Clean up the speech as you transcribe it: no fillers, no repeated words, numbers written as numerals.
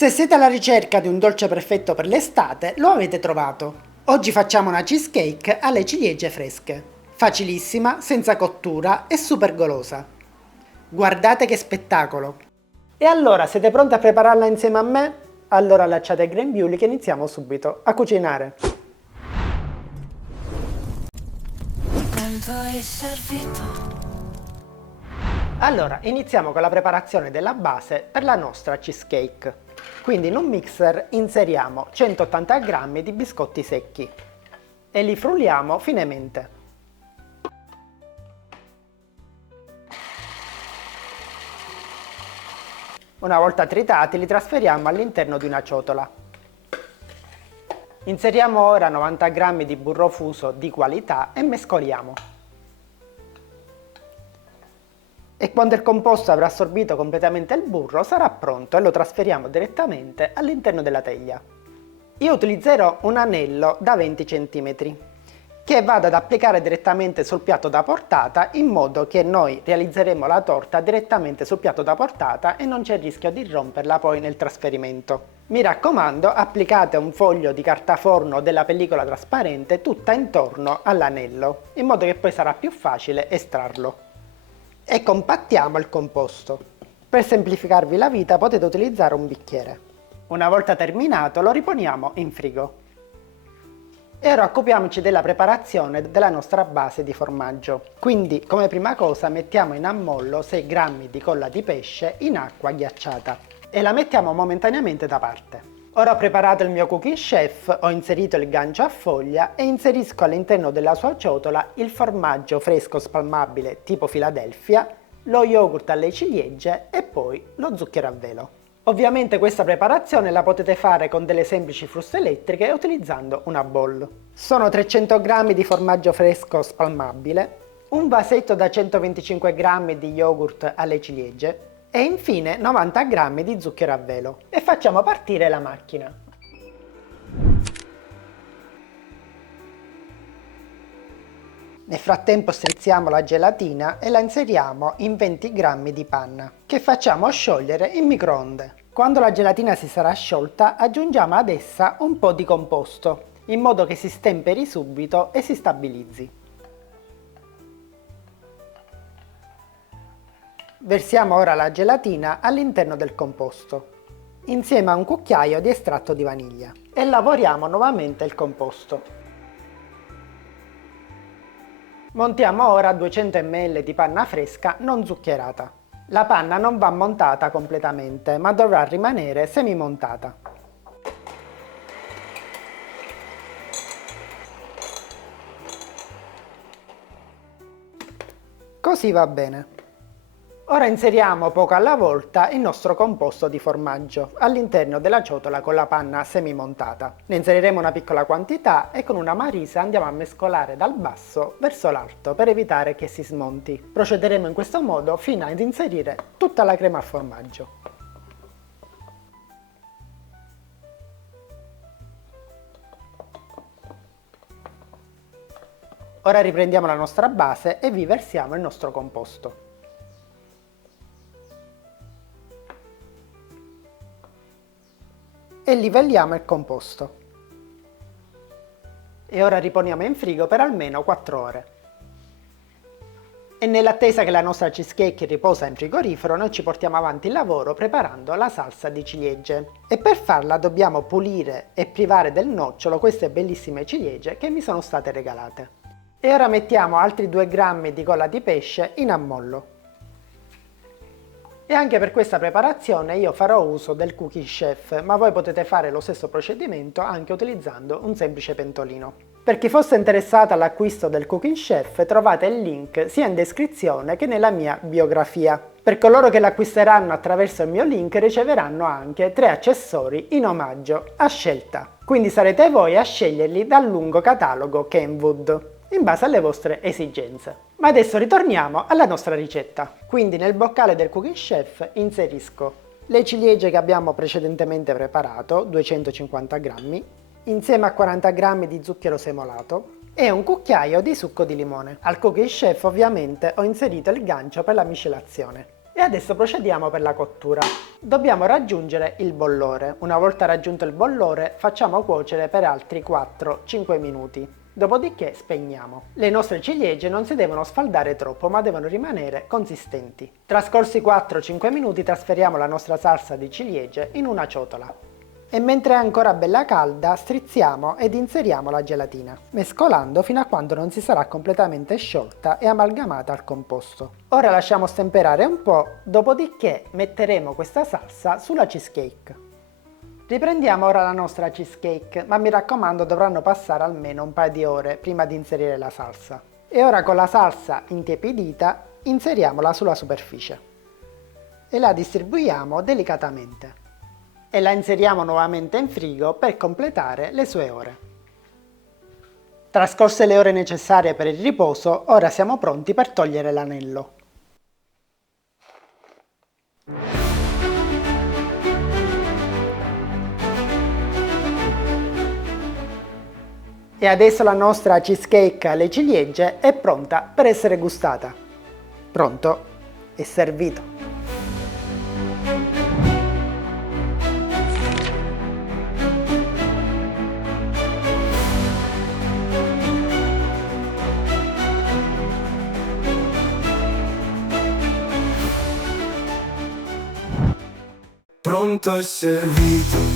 Se siete alla ricerca di un dolce perfetto per l'estate, lo avete trovato. Oggi facciamo una cheesecake alle ciliegie fresche. Facilissima, senza cottura e super golosa. Guardate che spettacolo! E allora, siete pronti a prepararla insieme a me? Allora allacciate il grembiuli che iniziamo subito a cucinare. Allora, iniziamo con la preparazione della base per la nostra cheesecake. Quindi in un mixer inseriamo 180 g di biscotti secchi e li frulliamo finemente. Una volta tritati li trasferiamo all'interno di una ciotola. Inseriamo ora 90 g di burro fuso di qualità e mescoliamo. E quando il composto avrà assorbito completamente il burro sarà pronto e lo trasferiamo direttamente all'interno della teglia. Io utilizzerò un anello da 20 cm che vado ad applicare direttamente sul piatto da portata, in modo che noi realizzeremo la torta direttamente sul piatto da portata e non c'è il rischio di romperla poi nel trasferimento. Mi raccomando, applicate un foglio di carta forno o della pellicola trasparente tutta intorno all'anello, in modo che poi sarà più facile estrarlo. E compattiamo il composto. Per semplificarvi la vita potete utilizzare un bicchiere. Una volta terminato lo riponiamo in frigo. E ora occupiamoci della preparazione della nostra base di formaggio. Quindi come prima cosa mettiamo in ammollo 6 g di colla di pesce in acqua ghiacciata e la mettiamo momentaneamente da parte. Ora ho preparato il mio cooking chef, ho inserito il gancio a foglia e inserisco all'interno della sua ciotola il formaggio fresco spalmabile tipo Philadelphia, lo yogurt alle ciliegie e poi lo zucchero a velo. Ovviamente questa preparazione la potete fare con delle semplici fruste elettriche utilizzando una bowl. Sono 300 g di formaggio fresco spalmabile, un vasetto da 125 g di yogurt alle ciliegie, e infine 90 g di zucchero a velo. E facciamo partire la macchina. Nel frattempo strizziamo la gelatina e la inseriamo in 20 g di panna, che facciamo sciogliere in microonde. Quando la gelatina si sarà sciolta, aggiungiamo ad essa un po' di composto, in modo che si stemperi subito e si stabilizzi. Versiamo ora la gelatina all'interno del composto, insieme a un cucchiaio di estratto di vaniglia, e lavoriamo nuovamente il composto. Montiamo ora 200 ml di panna fresca non zuccherata. La panna non va montata completamente, ma dovrà rimanere semimontata. Così va bene. Ora inseriamo poco alla volta il nostro composto di formaggio all'interno della ciotola con la panna semimontata. Ne inseriremo una piccola quantità e con una marisa andiamo a mescolare dal basso verso l'alto per evitare che si smonti. Procederemo in questo modo fino ad inserire tutta la crema a formaggio. Ora riprendiamo la nostra base e vi versiamo il nostro composto. E livelliamo il composto. E ora riponiamo in frigo per almeno 4 ore. E nell'attesa che la nostra cheesecake riposa in frigorifero, noi ci portiamo avanti il lavoro preparando la salsa di ciliegie. E per farla dobbiamo pulire e privare del nocciolo queste bellissime ciliegie che mi sono state regalate. E ora mettiamo altri 2 g di colla di pesce in ammollo. E anche per questa preparazione io farò uso del cooking chef, ma voi potete fare lo stesso procedimento anche utilizzando un semplice pentolino. Per chi fosse interessato all'acquisto del cooking chef trovate il link sia in descrizione che nella mia biografia. Per coloro che l'acquisteranno attraverso il mio link riceveranno anche 3 accessori in omaggio a scelta. Quindi sarete voi a sceglierli dal lungo catalogo Kenwood, in base alle vostre esigenze. Ma adesso ritorniamo alla nostra ricetta. Quindi nel boccale del cooking chef inserisco le ciliegie che abbiamo precedentemente preparato, 250 g, insieme a 40 g di zucchero semolato e un cucchiaio di succo di limone. Al cooking chef ovviamente ho inserito il gancio per la miscelazione. E adesso procediamo per la cottura. Dobbiamo raggiungere il bollore. Una volta raggiunto il bollore facciamo cuocere per altri 4-5 minuti. Dopodiché spegniamo. Le nostre ciliegie non si devono sfaldare troppo ma devono rimanere consistenti. Trascorsi 4-5 minuti trasferiamo la nostra salsa di ciliegie in una ciotola. E mentre è ancora bella calda strizziamo ed inseriamo la gelatina, mescolando fino a quando non si sarà completamente sciolta e amalgamata al composto. Ora lasciamo stemperare un po', dopodiché metteremo questa salsa sulla cheesecake. Riprendiamo ora la nostra cheesecake, ma mi raccomando dovranno passare almeno un paio di ore prima di inserire la salsa. E ora con la salsa intiepidita inseriamola sulla superficie e la distribuiamo delicatamente. E la inseriamo nuovamente in frigo per completare le sue ore. Trascorse le ore necessarie per il riposo, ora siamo pronti per togliere l'anello. E adesso la nostra cheesecake alle ciliegie è pronta per essere gustata. Pronto e servito. Pronto e servito.